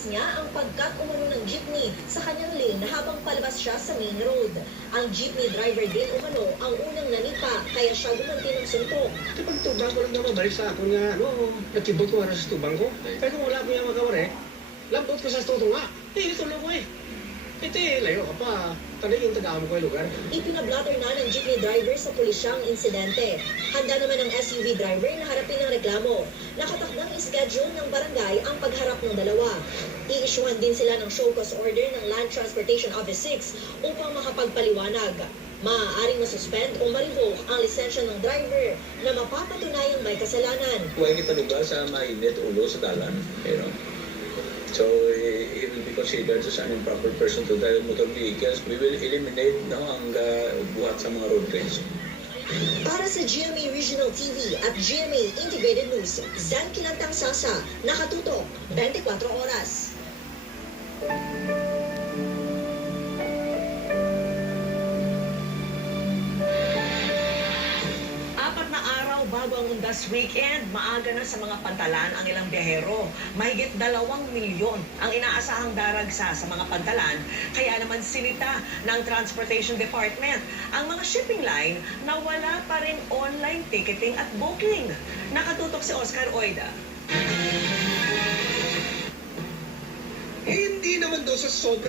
Nais niya ang pagkat umano ng jeepney sa kanyang lane habang palabas siya sa main road. Ang jeepney driver din umano ang unang nanipa kaya siya gumanti ng suntok. Pagtubang ko lang naman, balik sa ako nga, natibot ko nga sa tubang ko. Kaya kung wala ko yung magkawari, lambot ko sa tuto nga. Tulog ko eh. Ito layo ka pa. Tanay yung taga-amo ko yung lugar. Ipinablatter na ng jeepney driver sa pulisyang insidente. Handa naman ang SUV driver na harapin ang reklamo. Nakatakdang ischedule ng barangay ang pagharap ng dalawa. I-issuehan din sila ng show cause order ng Land Transportation Office 6 upang makapagpaliwanag. Maaaring masuspend o ma-revoke ang lisensya ng driver na mapapatunayang may kasalanan. Huwag kita lugar sa mainit ulo sa dalan. So, he will be considered as an improper person to drive motor vehicles. We will eliminate ang buhat sa mga road rage. Para sa GMA Regional TV at GMA Integrated News, Zan Kilantang Sasa, nakatutok 24 oras. Bago ang undas weekend, maaga na sa mga pantalan ang ilang biyahero. Mahigit 2 milyon ang inaasahang daragsa sa mga pantalan. Kaya naman sinita ng Transportation Department ang mga shipping line na wala pa rin online ticketing at booking. Nakatutok si Oscar Oida. Hindi naman daw sa sobrang